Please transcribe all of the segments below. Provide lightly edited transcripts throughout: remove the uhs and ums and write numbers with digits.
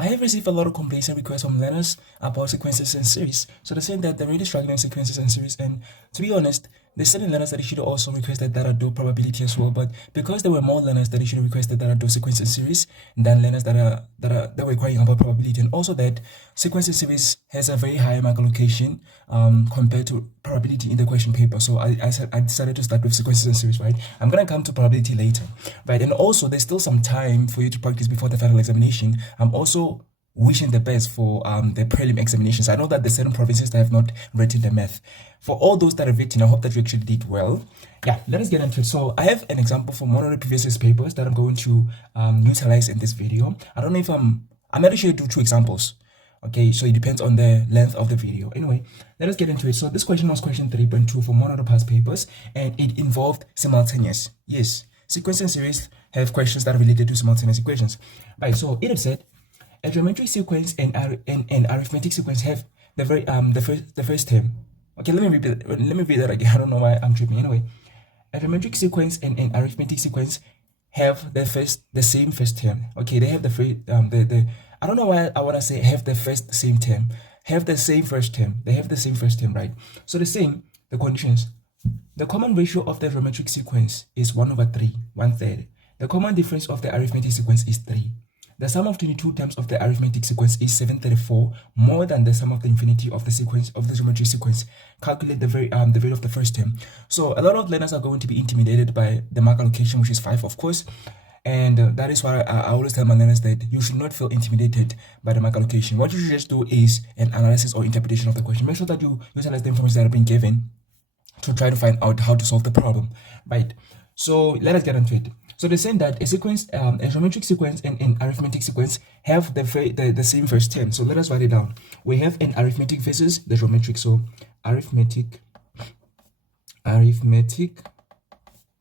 I have received a lot of complaints and requests from learners about sequences and series. So they're saying that they're really struggling with sequences and series. And to be honest, they said in learners that they should also requested that I do probability as well. But because there were more learners that they should have requested that I do sequence and series than learners that were inquiring about probability, and also that sequence and series has a very high mark allocation compared to probability in the question paper. So I decided to start with sequences and series, right? I'm gonna come to probability later, right? And also there's still some time for you to practice before the final examination. I'm also wishing the best for the prelim examinations. I know that there's certain provinces that have not written the math. For all those that have written, I hope that you actually did well. Yeah, let us get into it. So I have an example from one of the previous papers that I'm going to utilize in this video. I don't know if I'm actually do 2 examples. Okay, so it depends on the length of the video. Anyway, let us get into it. So this question was question 3.2 from one of the past papers, and it involved simultaneous. Yes, sequence and series have questions that are related to simultaneous equations. Right, so it has said a geometric sequence and an arithmetic sequence have the first term. Okay, let me repeat that again. I don't know why I'm tripping. Anyway, a geometric sequence and an arithmetic sequence have the same first term. Okay, they have the I don't know why I want to say have the same term. Have the same first term. They have the same first term, right? So the same, the conditions. The common ratio of the geometric sequence is 1/3, 1/3. The common difference of the arithmetic sequence is 3. The sum of 22 terms of the arithmetic sequence is 734, more than the sum of the infinity of the sequence of the geometric sequence. Calculate the value of the first term. So a lot of learners are going to be intimidated by the mark allocation, which is 5, of course. And that is why I always tell my learners that you should not feel intimidated by the mark allocation. What you should just do is an analysis or interpretation of the question. Make sure that you utilize the information that have been given to try to find out how to solve the problem, right? So let us get into it. So they're saying that a sequence, a geometric sequence and an arithmetic sequence have the same first term. So let us write it down. We have an arithmetic versus the geometric. So arithmetic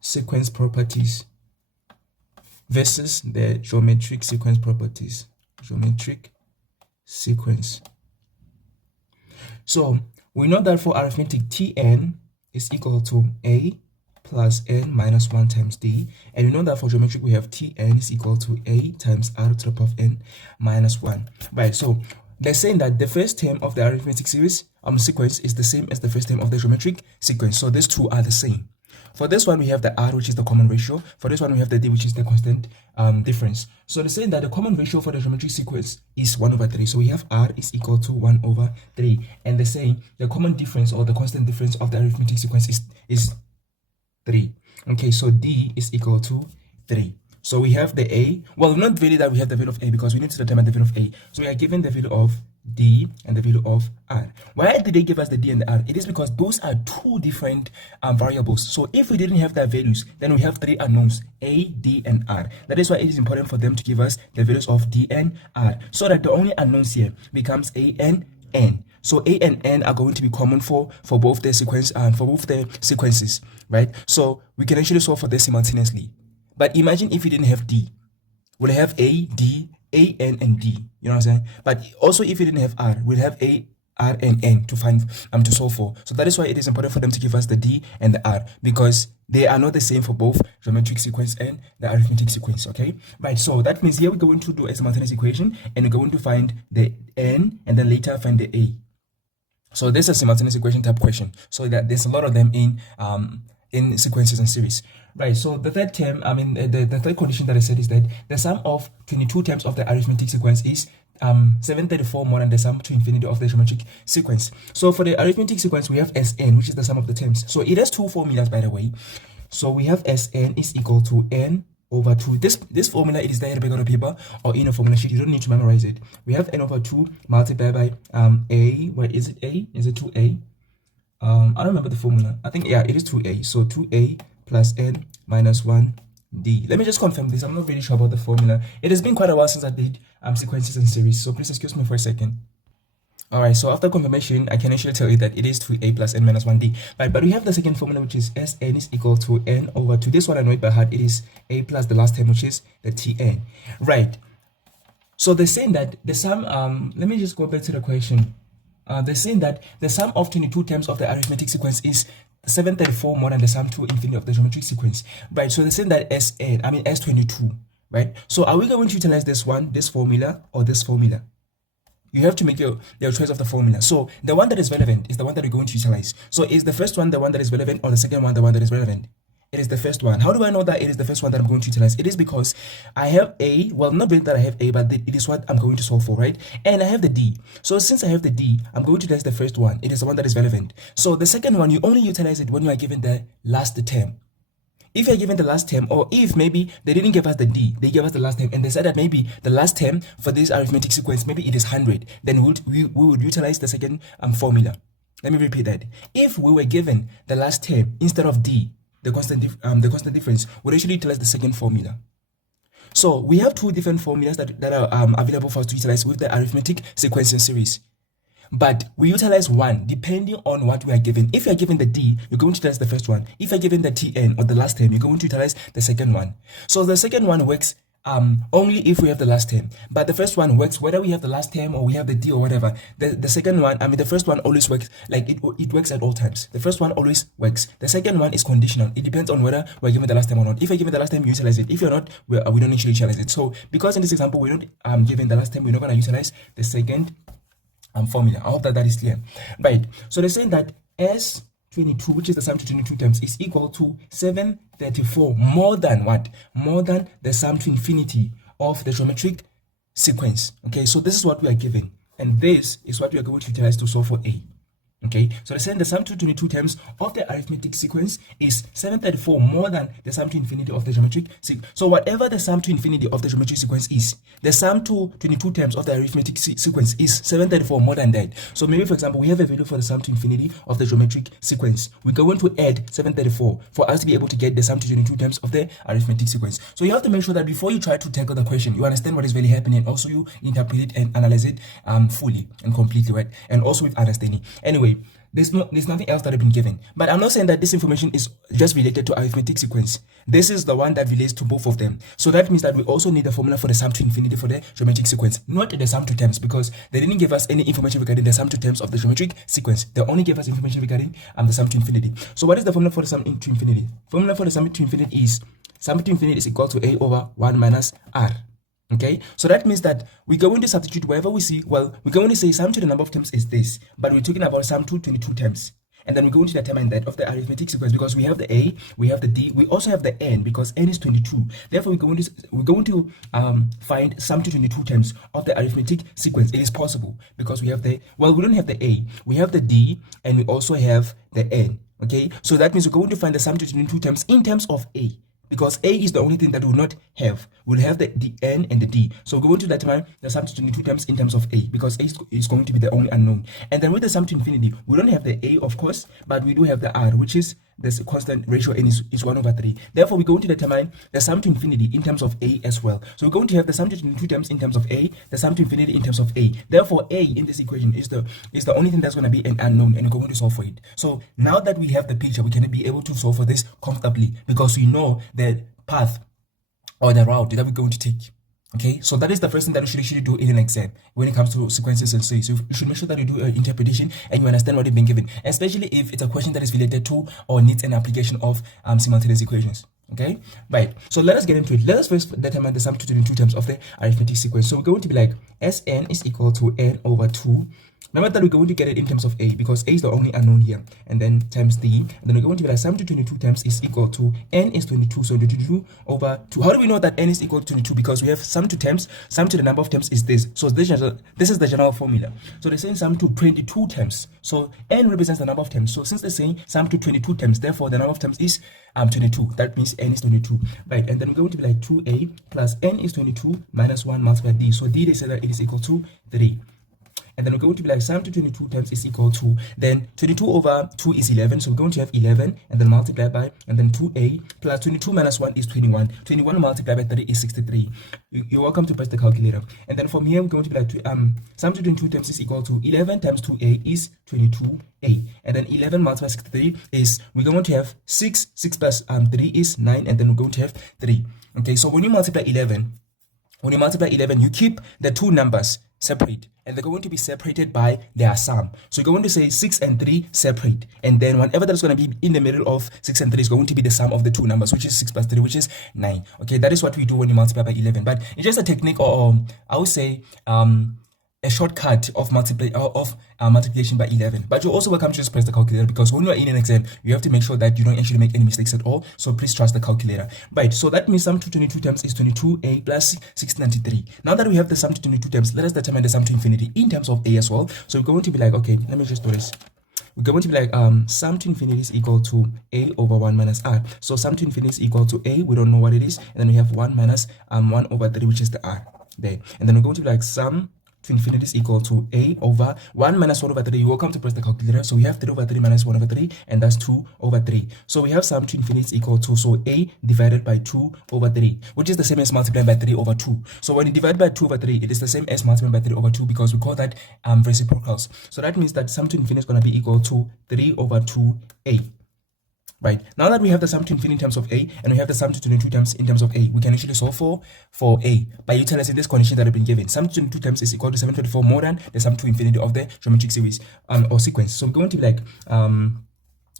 sequence properties versus the geometric sequence properties. Geometric sequence. So we know that for arithmetic, Tn is equal to A plus n minus 1 times d, and we know that for geometric we have Tn is equal to A times r to the power of n minus 1. Right, so they're saying that the first term of the arithmetic series sequence is the same as the first term of the geometric sequence. So these two are the same. For this one we have the r, which is the common ratio. For this one we have the d, which is the constant difference. So they're saying that the common ratio for the geometric sequence is 1/3. So we have r is equal to 1/3, and they're saying the common difference or the constant difference of the arithmetic sequence is 3. Okay, so d is equal to 3. So we have the a, well, not really that we have the value of a, because we need to determine the value of a. So we are given the value of d and the value of r. Why did they give us the d and the r? It is because those are 2 different variables. So if we didn't have their values, then we have 3 unknowns, a, d, and r. That is why it is important for them to give us the values of d and r, so that the only unknowns here becomes a and n. So a and n are going to be common for both the sequence and for both the sequences, right? So we can actually solve for this simultaneously. But imagine if we didn't have d, we'll have a, d, a, n, and d. You know what I'm saying? But also if we didn't have r, we'll have a, r, and n to find to solve for. So that is why it is important for them to give us the d and the r, because they are not the same for both geometric sequence and the arithmetic sequence. Okay, right? So that means here we're going to do a simultaneous equation, and we're going to find the n and then later find the a. So this is a simultaneous equation type question. So that there's a lot of them in sequences and series. Right, so the third term, the third condition that I said is that the sum of 22 terms of the arithmetic sequence is 734 more than the sum to infinity of the geometric sequence. So for the arithmetic sequence, we have Sn, which is the sum of the terms. So it has 2 formulas, by the way. So we have Sn is equal to n/2. This formula, it is there at the back of the paper or in a formula sheet. You don't need to memorize it. We have n/2 multiplied by a. Where is it? A? Is it 2a? I don't remember the formula. I think, yeah, it is 2a. So 2a plus n minus 1d. Let me just confirm this. I'm not really sure about the formula. It has been quite a while since I did sequences and series, so please excuse me for a second. Alright, so after confirmation, I can actually tell you that it is 2a plus n minus 1d. Right, but we have the second formula, which is Sn is equal to n/2. This one I know it by heart. It is a plus the last term, which is the Tn. Right. So they're saying that the sum, let me just go back to the question. They're saying that the sum of 22 terms of the arithmetic sequence is 734 more than the sum to infinity of the geometric sequence. Right, so they're saying that S22, right? So are we going to utilize this formula, or this formula? You have to make your choice of the formula. So the one that is relevant is the one that we're going to utilize. So is the first one the one that is relevant, or the second one the one that is relevant? It is the first one. How do I know that it is the first one that I'm going to utilize? It is because I have A, well, not really that I have A, but it is what I'm going to solve for, right? And I have the D. So since I have the D, I'm going to utilize the first one. It is the one that is relevant. So the second one, you only utilize it when you are given the last term. If you're given the last term, or if maybe they didn't give us the D, they gave us the last term, and they said that maybe the last term for this arithmetic sequence, maybe it is 100, then we would utilize the second formula. Let me repeat that. If we were given the last term instead of D, the constant difference, we'd actually utilize the second formula. So we have two different formulas that are available for us to utilize with the arithmetic sequencing series. But we utilize one depending on what we are given. If you are given the D, you're going to utilize the first one. If you're given the TN, or the last term, you're going to utilize the second one. So the second one works only if we have the last term. But the first one works whether we have the last term or we have the D or whatever. The second one, the first one always works, like it works at all times. The first one always works. The second one is conditional. It depends on whether we're given the last term or not. If you're given the last term, you utilize it. If you're not, we don't actually utilize it. So because in this example, we're not given the last term, we're not going to utilize the second formula. I hope that is clear. Right. So they're saying that S22, which is the sum to 22 terms, is equal to 734 more than what? More than the sum to infinity of the geometric sequence. Okay, so this is what we are given, and this is what we are going to utilize to solve for A. Okay, so they're saying the sum to 22 terms of the arithmetic sequence is 734 more than the sum to infinity of the geometric sequence. So whatever the sum to infinity of the geometric sequence is, the sum to 22 terms of the arithmetic sequence is 734 more than that. So maybe, for example, we have a value for the sum to infinity of the geometric sequence. We're going to add 734 for us to be able to get the sum to 22 terms of the arithmetic sequence. So you have to make sure that before you try to tackle the question, you understand what is really happening. Also, you interpret it and analyze it fully and completely, right? And also with understanding. Anyway, there's nothing else that I've been given. But I'm not saying that this information is just related to arithmetic sequence. This is the one that relates to both of them. So that means that we also need the formula for the sum to infinity for the geometric sequence, not the sum to terms, because they didn't give us any information regarding the sum to terms of the geometric sequence. They only gave us information regarding the sum to infinity. So what is the formula for the sum to infinity? Formula for the sum to infinity is sum to infinity is equal to A over 1 minus R. Okay, so that means that we're going to substitute wherever we see, well, we're going to say sum to the number of terms is this, but we're talking about sum to 22 terms. And then we're going to determine that of the arithmetic sequence, because we have the A, we have the D, we also have the N, because N is 22. Therefore, we're going to find sum to 22 terms of the arithmetic sequence. It is possible because we have we don't have the A, we have the D, and we also have the N. Okay, so that means we're going to find the sum to 22 terms in terms of A, because A is the only thing that we will not have. We'll have the N and the D. So we're going to determine the sum to 22 terms in terms of A, because A is going to be the only unknown. And then with the sum to infinity, we don't have the A, of course, but we do have the R, which is this constant ratio N is 1 over 3. Therefore, we're going to determine the sum to infinity in terms of A as well. So we're going to have the sum to 22 terms in terms of A, the sum to infinity in terms of A. Therefore, A in this equation is the only thing that's going to be an unknown, and we're going to solve for it. So now that we have the picture, we can be able to solve for this comfortably, because we know the path or the route that we're going to take. Okay, so that is the first thing that you should actually do in an exam when it comes to sequences and series. So you should make sure that you do an interpretation and you understand what you've been given, especially if it's a question that is related to or needs an application of simultaneous equations. Okay, right. So let us get into it. Let us first determine the sum to 22 terms of the arithmetic sequence. So we're going to be like Sn is equal to n over 2. Remember that we're going to get it in terms of A, because A is the only unknown here, and then times D, and then we're going to be like sum to 22 terms is equal to n is 22, so 22 over 2. How do we know that n is equal to 22? Because we have sum to terms, sum to the number of terms is this. So this is the general formula. So they're saying sum to 22 terms. So n represents the number of terms. So since they're saying sum to 22 terms, therefore the number of terms is 22. That means n is 22, right? And then we're going to be like 2a plus n is 22 minus 1 multiplied d. So d, they say that it is equal to 3. And then we're going to be like sum to 22 terms is equal to, then 22 over 2 is 11, so we're going to have 11 and then multiply by, and then 2a plus 22 minus 1 is 21. 21 multiplied by 3 is 63. You're welcome to press the calculator. And then from here we're going to be like sum to 22 terms is equal to 11 times 2a is 22a, and then 11 multiplied by 63 is, we're going to have 6 plus 3 is 9, and then we're going to have 3. Okay, so when you multiply 11, you keep the two numbers separate, and they're going to be separated by their sum. So you're going to say 6 and 3 separate, and then whatever that's going to be in the middle of 6 and 3 is going to be the sum of the two numbers, which is 6 plus 3, which is 9. Okay, that is what we do when you multiply by 11. But it's just a technique, or I would say a shortcut of multiplication by 11. But you're also welcome to just press the calculator, because when you're in an exam, you have to make sure that you don't actually make any mistakes at all. So please trust the calculator. Right, so that means sum to 22 terms is 22a plus 693. Now that we have the sum to 22 terms, let us determine the sum to infinity in terms of a as well. So we're going to be like, okay, let me just do this. We're going to be like, sum to infinity is equal to a over 1 minus r. So sum to infinity is equal to a, we don't know what it is, and then we have 1 minus 1 over 3, which is the r there. And then we're going to be like, sum to infinity is equal to a over 1 minus 1 over 3. You're welcome to press the calculator. So we have 3 over 3 minus 1 over 3, and that's 2 over 3. So we have sum to infinity is equal to, so a divided by 2 over 3, which is the same as multiplying by 3 over 2. So when you divide by 2 over 3, it is the same as multiplying by 3 over 2, because we call that reciprocals. So that means that sum to infinity is going to be equal to 3 over 2a. Right, now that we have the sum to infinity in terms of a, and we have the sum to 22 terms in terms of a, we can actually solve for a by utilizing this condition that have been given. Sum to 22 terms is equal to 724 more than the sum to infinity of the geometric series or sequence. So we're going to be like,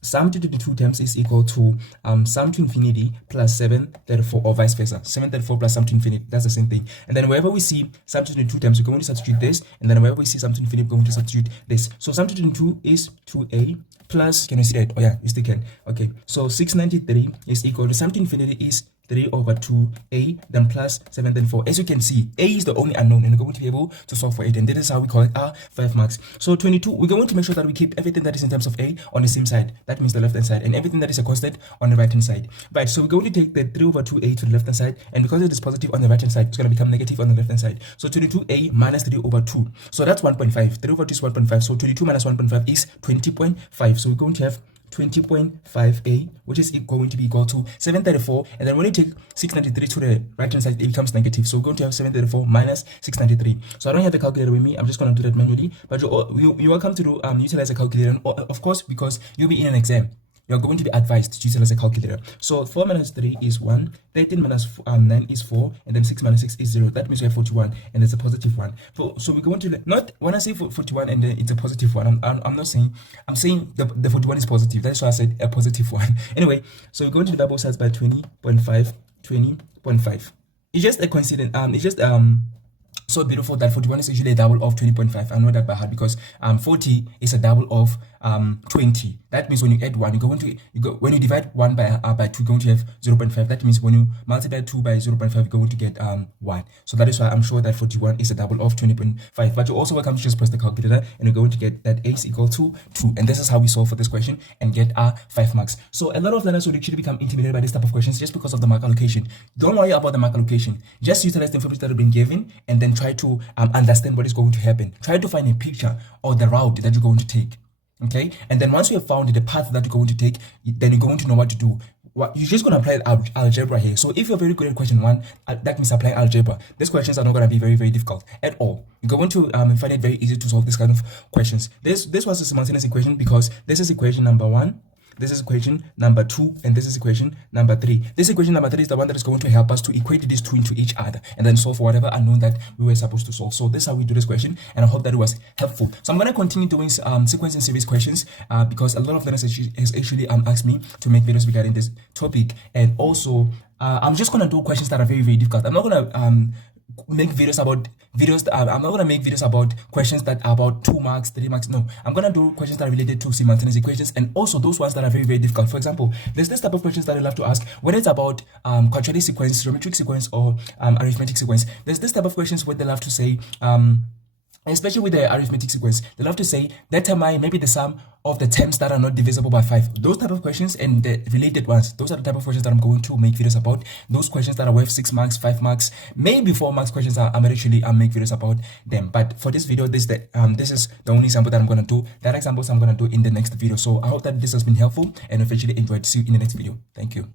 sum to 22 terms is equal to sum to infinity plus 734, or vice versa. 734 plus sum to infinity, that's the same thing. And then wherever we see sum to 22 terms, we're going to substitute this, and then wherever we see sum to infinity, we're going to substitute this. So sum to 22 is 2a plus, can you see that? Oh yeah, you still can. Okay, so 693 is equal to sum to infinity is 3 over 2a, then plus 734. As you can see, a is the only unknown, and we're going to be able to solve for it, and this is how we call it our 5 marks. So 22, we're going to make sure that we keep everything that is in terms of a on the same side, that means the left hand side, and everything that is a constant on the right hand side. Right, so we're going to take the 3 over 2a to the left hand side, and because it is positive on the right hand side, it's going to become negative on the left hand side. So 22a minus 3 over 2, so that's 1.5. 3 over 2 is 1.5, so 22 minus 1.5 is 20.5. So we're going to have 20.5a, which is going to be equal to 734, and then when you take 693 to the right hand side, it becomes negative. So we're going to have 734 minus 693. So I don't have a calculator with me, I'm just going to do that manually, but you're welcome to do utilize a calculator, and of course, because you'll be in an exam, you're going to be advised to utilize a calculator. So 4 minus 3 is 1, 13 minus 9 is 4, and then 6 minus 6 is 0. That means we have 41, and it's a positive 1. So we're going to, not when I say 41 and then it's a positive 1, I'm not saying, I'm saying the 41 is positive. That's why I said a positive 1. Anyway, so we're going to divide both sides by 20.5, 20.5. It's just a coincidence. It's just so beautiful that 41 is usually a double of 20.5. I know that by heart, because 40 is a double of 20. That means when you add 1, when you divide 1 by 2, you're going to have 0.5. That means when you multiply 2 by 0.5, you're going to get 1. So that is why I'm sure that 41 is a double of 20.5. But you're also welcome to just press the calculator, and you're going to get that a is equal to 2. And this is how we solve for this question and get our 5 marks. So a lot of learners would actually become intimidated by this type of questions just because of the mark allocation. Don't worry about the mark allocation. Just utilize the information that have been given, and then try to understand what is going to happen. Try to find a picture or the route that you're going to take. Okay, and then once you have found the path that you're going to take, then you're going to know what to do. You're just going to apply algebra here. So if you're very good at question 1, that means applying algebra. These questions are not going to be very, very difficult at all. You're going to find it very easy to solve this kind of questions. This was a simultaneous equation, because this is equation number 1. This is equation number 2, and this is equation number 3. This equation number 3 is the one that is going to help us to equate these two into each other, and then solve for whatever unknown that we were supposed to solve. So this is how we do this question, and I hope that it was helpful. So I'm going to continue doing sequence and series questions, because a lot of them has actually asked me to make videos regarding this topic, and also I'm just going to do questions that are very, very difficult. I'm not going to make videos about I'm not going to make videos about questions that are about 2 marks, 3 marks. No, I'm going to do questions that are related to simultaneous equations, and also those ones that are very, very difficult. For example, there's this type of questions that I love to ask when it's about quadratic sequence, geometric sequence, or arithmetic sequence. There's this type of questions where they love to say especially with the arithmetic sequence, they love to say determine maybe the sum of the terms that are not divisible by 5. Those type of questions and the related ones, those are the type of questions that I'm going to make videos about. Those questions that are worth 6 marks, 5 marks, maybe 4 marks questions, I'm actually make videos about them. But for this video, this is the only example that I'm going to do. The other examples I'm going to do in the next video. So I hope that this has been helpful, and I've actually enjoyed. See you in the next video. Thank you.